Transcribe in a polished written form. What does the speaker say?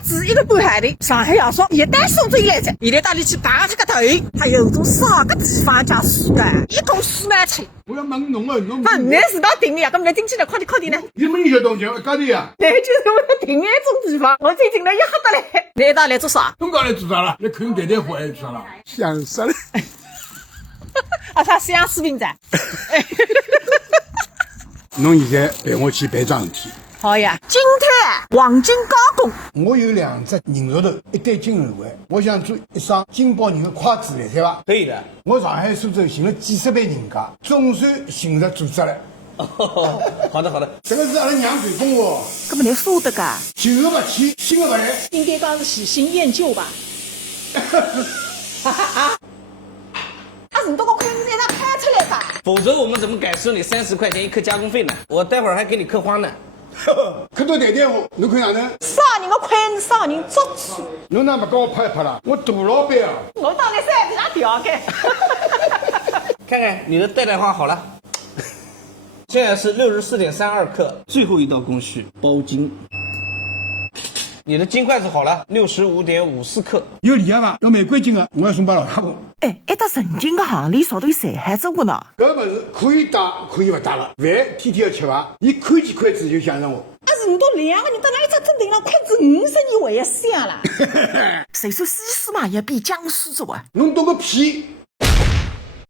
子一个半海的，上海话说一旦送这一来着，现在带你去拔这个头，还有种啥个地方加水的，一桶水满去。我要问侬了，侬那是到定的呀，咁你进去了，快点呢。你们小动静，搞的呀？对，就是我要定那种地方，我最近呢一吓得嘞。你到来做啥？侬刚才做啥了？你看太太火还是做啥了？想死了！啊，他想视频噻。侬现在陪我去办桩事体。好呀，金泰黄金加工。我有2只人肉头，1对金耳环，我想做一双金包人的筷子来，对吧？可以的。我上海、苏州寻了几十倍人家，总算寻着组织了。好的好的。这个是阿拉娘传给我，咁么你说的噶？旧的不去，新的不来。应该讲是喜新厌旧吧。啊，你这个亏你让他开出来吧。否则我们怎么敢收你30块钱一颗加工费呢？我待会儿还给你刻花呢。可多谈谈话，侬看哪能？啥人的亏是啥人做主。侬哪不跟我拍一拍了？我大老板啊！我当然山地上调开。看看你的代代花好了，现在是64.32克，最后一道工序包金。你的金筷子好了，65.54克。有礼啊吧？要玫瑰金的，我要送把老太婆。哎，一到曾经的行里，少头有财孩子我呢。搿不是可以打，可以不打了。饭天天要吃伐？伊看见筷子就想着我。啊，人都2个人，到哪一只正定了筷子50年为一香了。谁说西施嘛也比江苏做啊？侬懂个屁！